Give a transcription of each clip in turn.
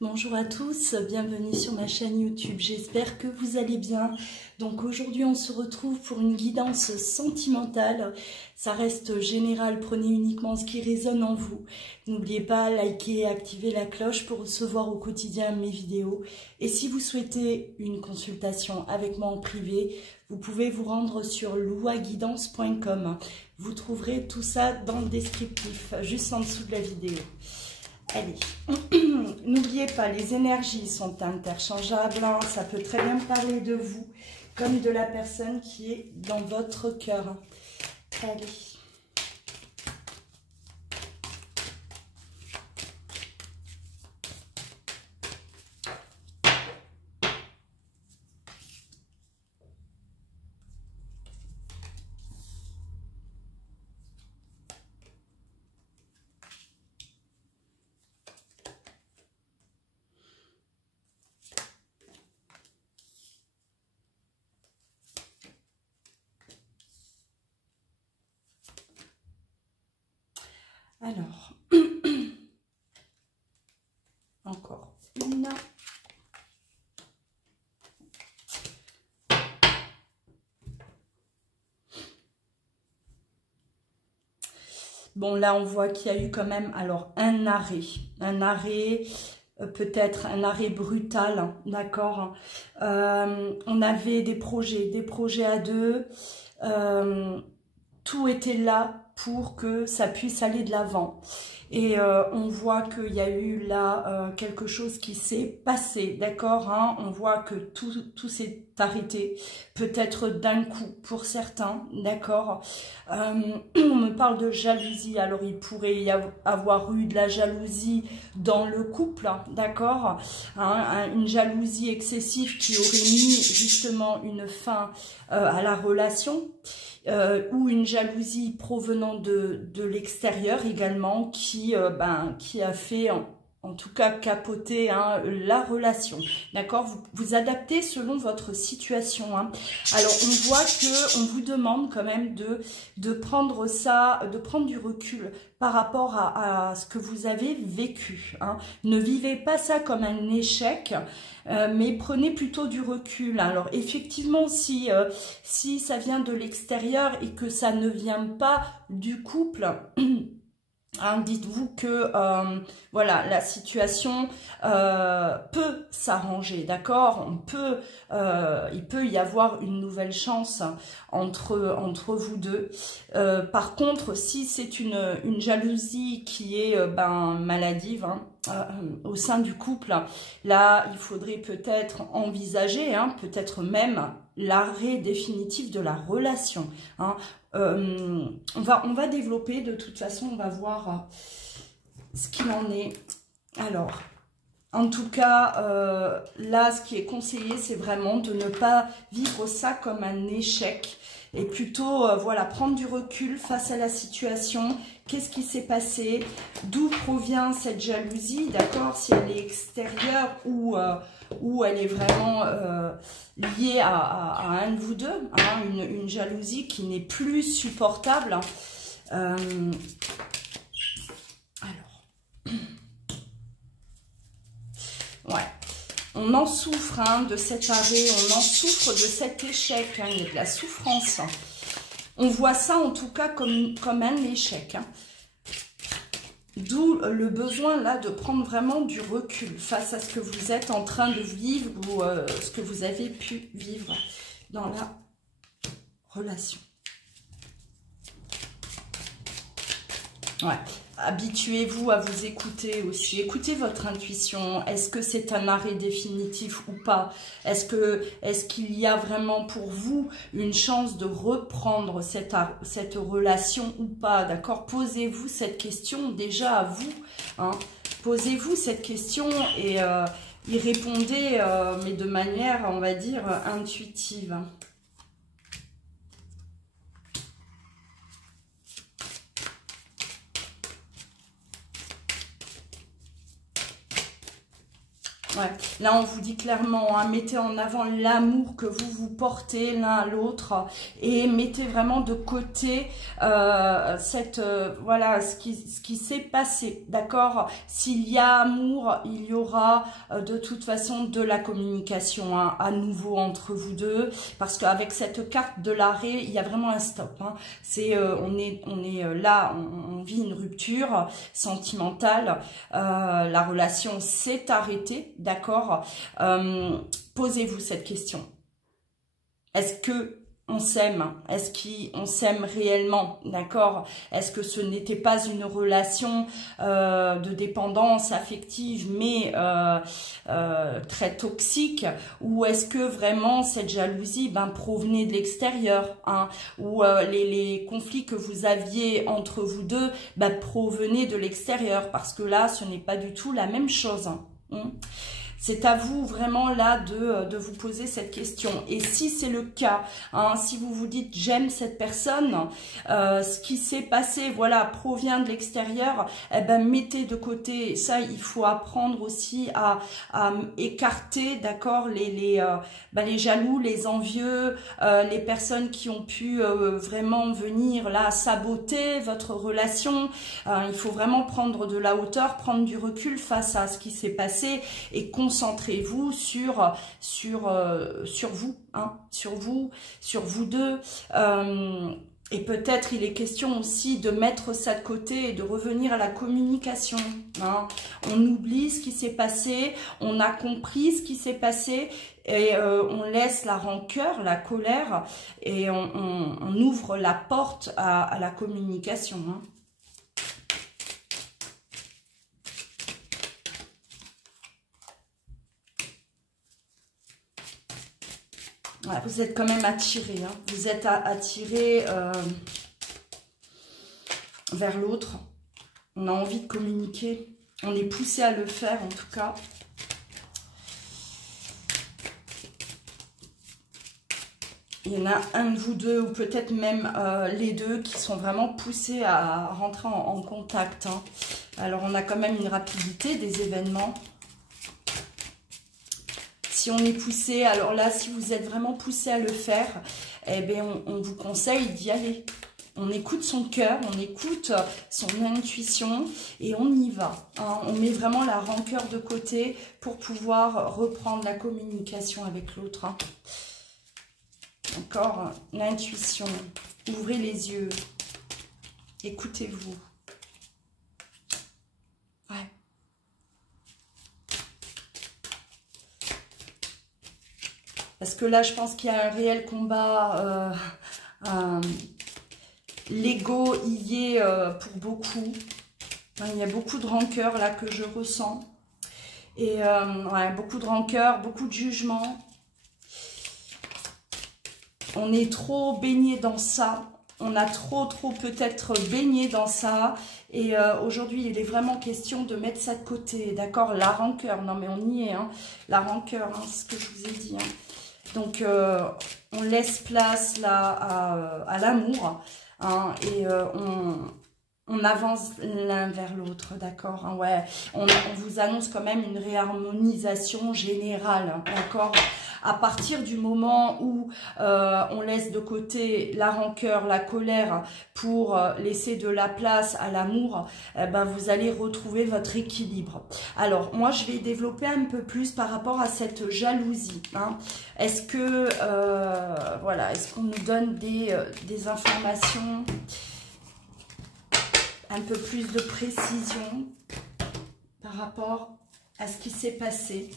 Bonjour à tous, bienvenue sur ma chaîne YouTube, j'espère que vous allez bien. Donc aujourd'hui on se retrouve pour une guidance sentimentale, ça reste général, prenez uniquement ce qui résonne en vous. N'oubliez pas, liker et activer la cloche pour recevoir au quotidien mes vidéos. Et si vous souhaitez une consultation avec moi en privé, vous pouvez vous rendre sur louaguidance.com. Vous trouverez tout ça dans le descriptif, juste en dessous de la vidéo. Allez, n'oubliez pas, les énergies sont interchangeables, hein. Ça peut très bien parler de vous, comme de la personne qui est dans votre cœur. Allez. Alors, encore une. Bon, là, on voit qu'il y a eu quand même, alors, un arrêt, peut-être un arrêt brutal, d'accord. On avait des projets à deux, tout était là pour que ça puisse aller de l'avant. Et on voit qu'il y a eu là quelque chose qui s'est passé, d'accord, hein. On voit que tout s'est arrêté, peut-être d'un coup pour certains, d'accord. On me parle de jalousie, alors il pourrait y avoir eu de la jalousie dans le couple, d'accord, hein, une jalousie excessive qui aurait mis justement une fin à la relation. Ou une jalousie provenant de l'extérieur également qui a fait en tout cas capoter, hein, la relation, d'accord. Vous adaptez selon votre situation, hein. Alors on voit que on vous demande quand même de prendre ça, de prendre du recul par rapport à ce que vous avez vécu, hein. Ne vivez pas ça comme un échec, mais prenez plutôt du recul. Alors effectivement, si ça vient de l'extérieur et que ça ne vient pas du couple, hein, dites-vous que voilà, la situation peut s'arranger, d'accord. Il peut y avoir une nouvelle chance entre vous deux. Par contre, si c'est une jalousie qui est maladive, hein, au sein du couple, là, il faudrait peut-être envisager, hein, peut-être même l'arrêt définitif de la relation, hein. On va développer, de toute façon, on va voir ce qu'il en est. Alors, en tout cas, là, ce qui est conseillé, c'est vraiment de ne pas vivre ça comme un échec et plutôt, voilà, prendre du recul face à la situation. Qu'est-ce qui s'est passé? D'où provient cette jalousie, d'accord? Si elle est extérieure ou elle est vraiment liée à un de vous deux, hein, une jalousie qui n'est plus supportable. Alors, ouais, on en souffre, hein, de cet arrêt, on en souffre de cet échec, hein, il y a de la souffrance. On voit ça en tout cas comme un échec, hein. D'où le besoin là de prendre vraiment du recul face à ce que vous êtes en train de vivre ou ce que vous avez pu vivre dans la relation. Ouais. Habituez-vous à vous écouter aussi. Écoutez votre intuition. Est-ce que c'est un arrêt définitif ou pas? Est-ce qu'il y a vraiment pour vous une chance de reprendre cette relation ou pas? D'accord? Posez-vous cette question déjà à vous, hein. Posez-vous cette question et y répondez, mais de manière, on va dire, intuitive. Ouais. Là, on vous dit clairement, hein, mettez en avant l'amour que vous vous portez l'un à l'autre et mettez vraiment de côté voilà, ce qui s'est passé, d'accord? S'il y a amour, il y aura de toute façon de la communication, hein, à nouveau entre vous deux, parce qu'avec cette carte de l'arrêt, il y a vraiment un stop, hein. C'est on est là, on vit une rupture sentimentale, la relation s'est arrêtée. D'accord, posez-vous cette question. Est-ce que on s'aime? Est-ce qu'on s'aime réellement? D'accord? Est-ce que ce n'était pas une relation de dépendance affective, mais très toxique? Ou est-ce que vraiment cette jalousie provenait de l'extérieur, hein? Ou les conflits que vous aviez entre vous deux provenaient de l'extérieur? Parce que là, ce n'est pas du tout la même chose, hein. C'est à vous vraiment là de vous poser cette question. Et si c'est le cas, hein, si vous vous dites j'aime cette personne, ce qui s'est passé, voilà, provient de l'extérieur, eh ben mettez de côté. Ça, il faut apprendre aussi à écarter, d'accord, les jaloux, les envieux, les personnes qui ont pu vraiment venir là saboter votre relation. Il faut vraiment prendre de la hauteur, prendre du recul face à ce qui s'est passé et concentrez-vous sur vous, hein, sur vous deux. Et peut-être il est question aussi de mettre ça de côté et de revenir à la communication, hein. On oublie ce qui s'est passé, on a compris ce qui s'est passé et on laisse la rancœur, la colère et on ouvre la porte à la communication, hein. Ouais, vous êtes quand même attiré, hein. Vous êtes attiré vers l'autre. On a envie de communiquer. On est poussé à le faire en tout cas. Il y en a un de vous deux ou peut-être même les deux qui sont vraiment poussés à rentrer en contact, hein. Alors on a quand même une rapidité des événements. Si on est poussé, alors là, si vous êtes vraiment poussé à le faire, eh bien, on vous conseille d'y aller. On écoute son cœur, on écoute son intuition et on y va, hein. On met vraiment la rancœur de côté pour pouvoir reprendre la communication avec l'autre, hein. D'accord? L'intuition. Ouvrez les yeux. Écoutez-vous. Ouais. Parce que là, je pense qu'il y a un réel combat. L'ego y est pour beaucoup. Il y a beaucoup de rancœur là que je ressens. Et ouais, beaucoup de rancœur, beaucoup de jugement. On est trop baigné dans ça. On a trop peut-être baigné dans ça. Et aujourd'hui, il est vraiment question de mettre ça de côté. D'accord? La rancœur. Non, mais on y est, hein. La rancœur, hein, c'est ce que je vous ai dit, hein. Donc, on laisse place là à l'amour, hein, et on avance l'un vers l'autre, d'accord, hein, ouais. On vous annonce quand même une réharmonisation générale, hein, d'accord. À partir du moment où on laisse de côté la rancœur, la colère pour laisser de la place à l'amour, vous allez retrouver votre équilibre. Alors, moi, je vais développer un peu plus par rapport à cette jalousie, hein. Est-ce que, voilà, est-ce qu'on nous donne des informations, un peu plus de précision par rapport à ce qui s'est passé?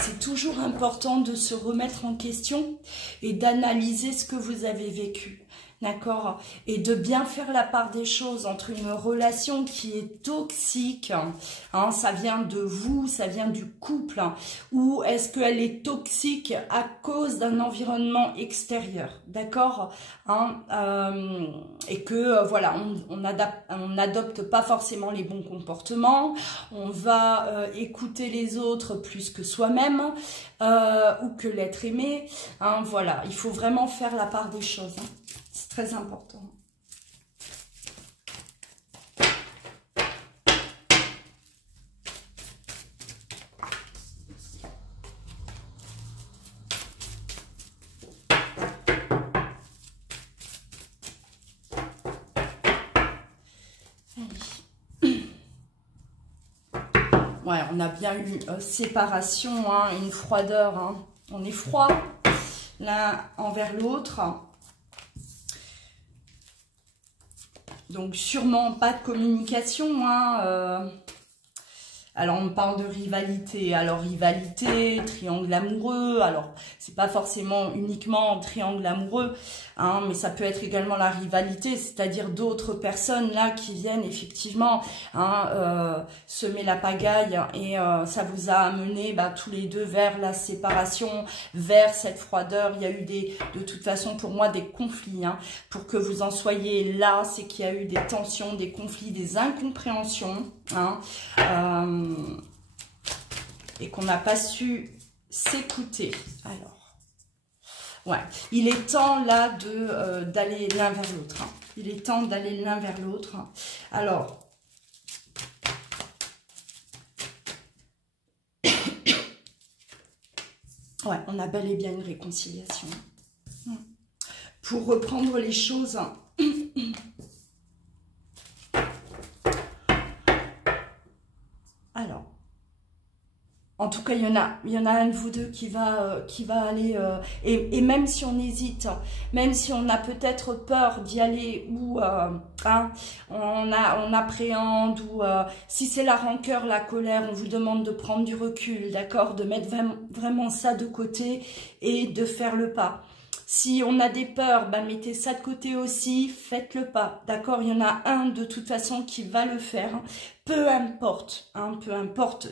C'est toujours important de se remettre en question et d'analyser ce que vous avez vécu, d'accord? Et de bien faire la part des choses entre une relation qui est toxique, hein, ça vient de vous, ça vient du couple, hein, ou est-ce qu'elle est toxique à cause d'un environnement extérieur, d'accord, hein, et que voilà, on n'adopte pas forcément les bons comportements, on va écouter les autres plus que soi-même, ou que l'être aimé, hein, voilà, il faut vraiment faire la part des choses, hein. C'est très important. Allez. Ouais, on a bien eu séparation, hein, une froideur. Hein. On est froid l'un envers l'autre. Donc, sûrement pas de communication. Hein, alors, on parle de rivalité. Alors, rivalité, triangle amoureux. Alors, c'est pas forcément uniquement triangle amoureux, hein, mais ça peut être également la rivalité, c'est-à-dire d'autres personnes là qui viennent effectivement semer la pagaille et ça vous a amené tous les deux vers la séparation, vers cette froideur. Il y a eu de toute façon pour moi des conflits. Hein, pour que vous en soyez là, c'est qu'il y a eu des tensions, des conflits, des incompréhensions. Hein, et qu'on n'a pas su s'écouter. Alors, ouais, il est temps là d'aller l'un vers l'autre. Hein. Il est temps d'aller l'un vers l'autre. Hein. Alors, ouais, on a bel et bien une réconciliation. Pour reprendre les choses. Alors, en tout cas, il y en a un de vous deux qui va aller, et même si on hésite, même si on a peut-être peur d'y aller, ou on appréhende, ou si c'est la rancœur, la colère, on vous demande de prendre du recul, d'accord, de mettre vraiment ça de côté et de faire le pas. Si on a des peurs, mettez ça de côté aussi, faites le pas, d'accord? Il y en a un de toute façon qui va le faire, peu importe, hein, peu importe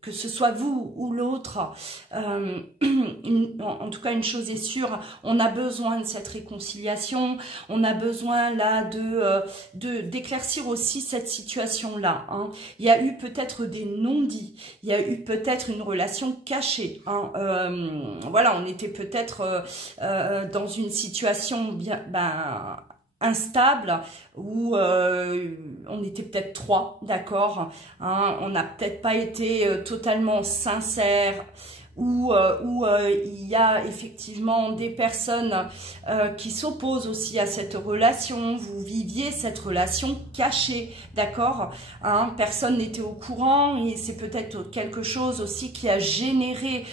que ce soit vous ou l'autre, en tout cas une chose est sûre, on a besoin de cette réconciliation, on a besoin là d'éclaircir aussi cette situation-là. Hein. Il y a eu peut-être des non-dits, il y a eu peut-être une relation cachée. Hein. Voilà, on était peut-être dans une situation bien... instable, où on était peut-être trois, d'accord, hein, on n'a peut-être pas été totalement sincère, où il y a effectivement des personnes qui s'opposent aussi à cette relation, vous viviez cette relation cachée, d'accord, hein, personne n'était au courant, et c'est peut-être quelque chose aussi qui a généré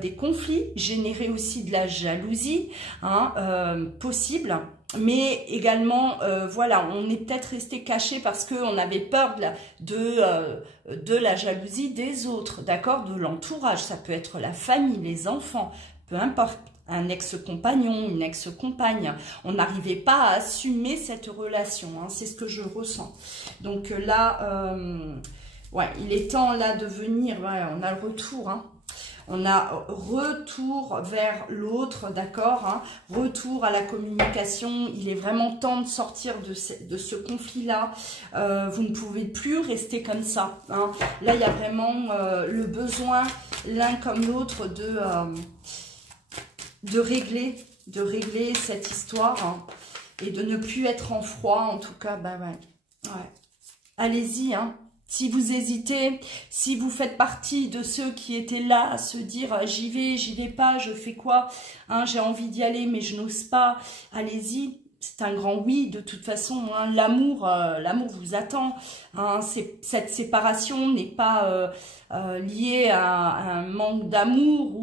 des conflits, généré aussi de la jalousie, hein, possible. Mais également, voilà, on est peut-être resté caché parce qu'on avait peur de la jalousie des autres, d'accord, de l'entourage. Ça peut être la famille, les enfants, peu importe, un ex-compagnon, une ex-compagne. On n'arrivait pas à assumer cette relation, hein, c'est ce que je ressens. Donc là, ouais, il est temps là de venir, ouais, on a le retour, hein. On a retour vers l'autre, d'accord, hein, retour à la communication. Il est vraiment temps de sortir de ce conflit-là. Vous ne pouvez plus rester comme ça. Hein. Là, il y a vraiment le besoin, l'un comme l'autre, de régler cette histoire, hein, et de ne plus être en froid, en tout cas. Ouais. Allez-y, hein. Si vous hésitez, si vous faites partie de ceux qui étaient là à se dire j'y vais pas, je fais quoi, hein, j'ai envie d'y aller mais je n'ose pas, allez-y, c'est un grand oui de toute façon, hein, l'amour vous attend, hein, cette séparation n'est pas liée à un manque d'amour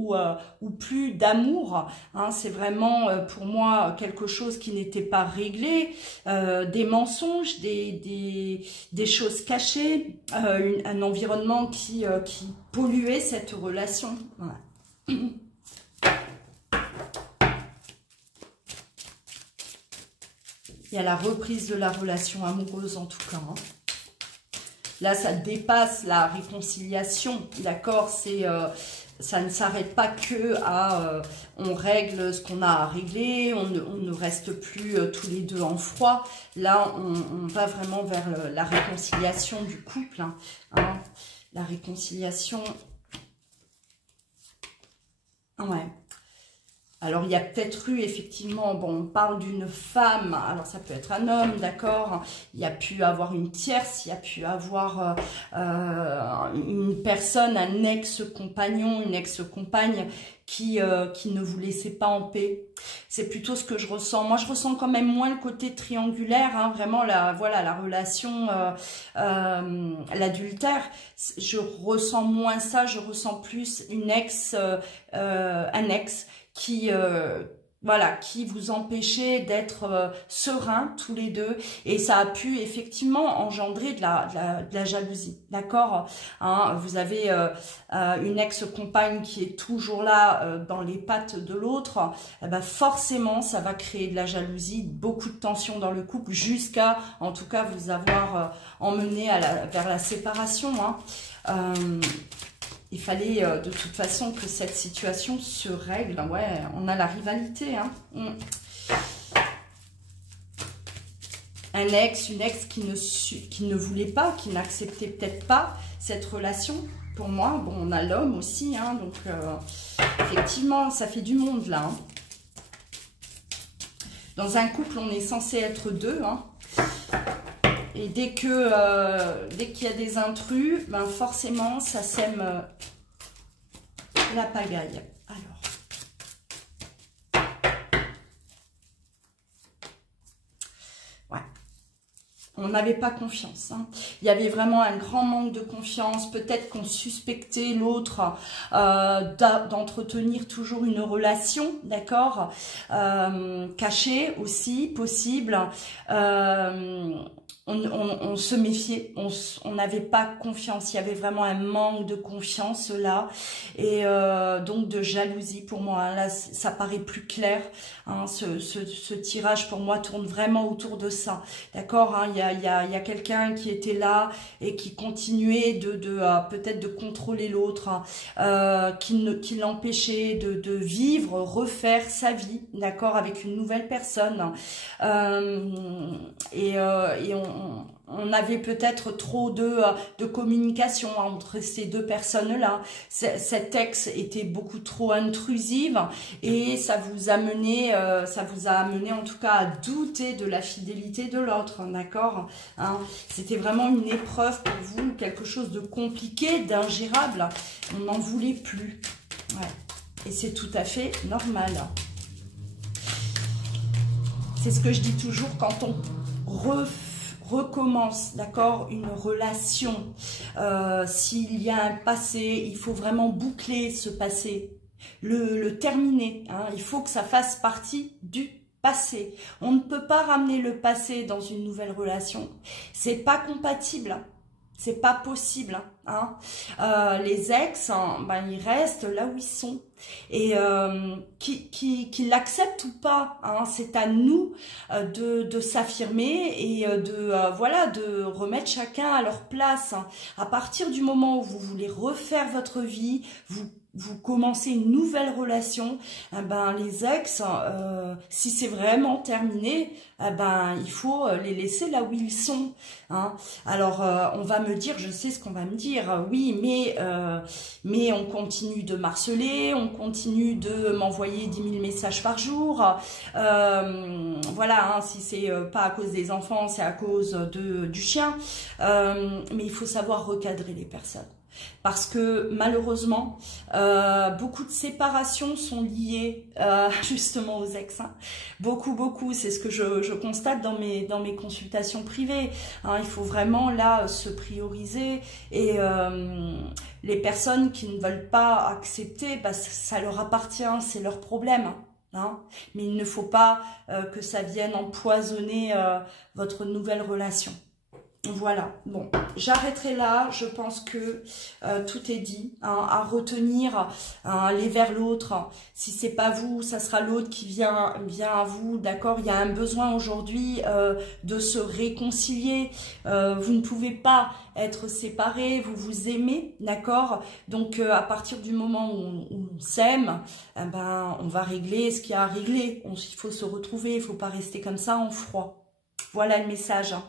ou plus d'amour, hein, c'est vraiment pour moi quelque chose qui n'était pas réglé, des mensonges, des choses cachées, un environnement qui polluait cette relation. Voilà. Il y a la reprise de la relation amoureuse en tout cas. Hein. Là, ça dépasse la réconciliation, d'accord, ça ne s'arrête pas que à on règle ce qu'on a à régler, on ne reste plus tous les deux en froid. Là, on va vraiment vers la réconciliation du couple. Hein. La réconciliation... Ouais. Alors, il y a peut-être eu, effectivement, bon, on parle d'une femme, alors ça peut être un homme, d'accord. Il y a pu avoir une tierce, il y a pu avoir une personne, un ex-compagnon, une ex-compagne qui ne vous laissait pas en paix. C'est plutôt ce que je ressens. Moi, je ressens quand même moins le côté triangulaire, hein, vraiment, voilà, la relation, l'adultère. Je ressens moins ça, je ressens plus une un ex qui voilà, qui vous empêchait d'être serein tous les deux, et ça a pu effectivement engendrer de la jalousie, d'accord, hein, vous avez une ex-compagne qui est toujours là dans les pattes de l'autre, eh ben forcément ça va créer de la jalousie, beaucoup de tension dans le couple, jusqu'à en tout cas vous avoir emmené vers la séparation, hein. Il fallait de toute façon que cette situation se règle. Ouais, on a la rivalité. Hein. Un ex, une ex qui ne voulait pas, qui n'acceptait peut-être pas cette relation. Pour moi, bon, on a l'homme aussi. Hein, donc, effectivement, ça fait du monde là. Hein. Dans un couple, on est censé être deux. Hein. Et dès qu'il y a des intrus, ben forcément, ça sème la pagaille. Alors. Ouais. On n'avait pas confiance. Hein. Il y avait vraiment un grand manque de confiance. Peut-être qu'on suspectait l'autre d'entretenir toujours une relation, d'accord, cachée aussi, possible. On se méfiait, on n'avait pas confiance, il y avait vraiment un manque de confiance là, et donc de jalousie pour moi, hein. Là ça paraît plus clair, hein, ce tirage pour moi tourne vraiment autour de ça, d'accord, hein, il y a quelqu'un qui était là et qui continuait peut-être de contrôler l'autre, qui l'empêchait de vivre, refaire sa vie, d'accord, avec une nouvelle personne, et on avait peut-être trop de communication entre ces deux personnes-là. Cette ex était beaucoup trop intrusive et ça vous a amené en tout cas à douter de la fidélité de l'autre, d'accord, hein. C'était vraiment une épreuve pour vous, quelque chose de compliqué, d'ingérable. On n'en voulait plus. Ouais. Et c'est tout à fait normal. C'est ce que je dis toujours quand on recommence, d'accord, une relation. S'il y a un passé, il faut vraiment boucler ce passé, le terminer, hein. Il faut que ça fasse partie du passé. On ne peut pas ramener le passé dans une nouvelle relation. C'est pas compatible. C'est pas possible, hein. Les ex, hein, ben, ils restent là où ils sont. Et qu'ils l'acceptent ou pas, hein, c'est à nous de s'affirmer et voilà, de remettre chacun à leur place, hein. À partir du moment où vous voulez refaire votre vie, vous commencez une nouvelle relation, eh ben les ex, si c'est vraiment terminé, eh ben il faut les laisser là où ils sont, hein. Alors on va me dire, je sais ce qu'on va me dire, oui, mais on continue de m'harceler, on continue de m'envoyer 10 000 messages par jour, voilà, hein, si c'est pas à cause des enfants, c'est à cause du chien, mais il faut savoir recadrer les personnes. Parce que malheureusement, beaucoup de séparations sont liées justement aux ex, hein. Beaucoup, c'est ce que je constate dans mes consultations privées, hein. Il faut vraiment là se prioriser et les personnes qui ne veulent pas accepter, bah, ça leur appartient, c'est leur problème, hein. Mais il ne faut pas que ça vienne empoisonner votre nouvelle relation. Voilà, bon, j'arrêterai là, je pense que tout est dit, hein, à retenir, hein, aller vers l'autre. Si c'est pas vous, ça sera l'autre qui vient à vous, d'accord. Il y a un besoin aujourd'hui de se réconcilier, vous ne pouvez pas être séparés, vous vous aimez, d'accord. Donc à partir du moment où on s'aime, eh ben, on va régler ce qu'il y a à régler, il faut se retrouver, il ne faut pas rester comme ça en froid. Voilà le message, hein.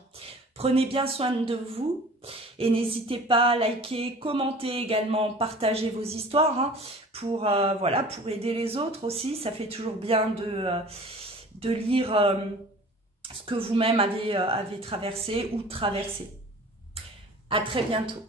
Prenez bien soin de vous et n'hésitez pas à liker, commenter également, partager vos histoires hein, pour, voilà, pour aider les autres aussi. Ça fait toujours bien de lire ce que vous-même avez traversé ou traversé. À très bientôt.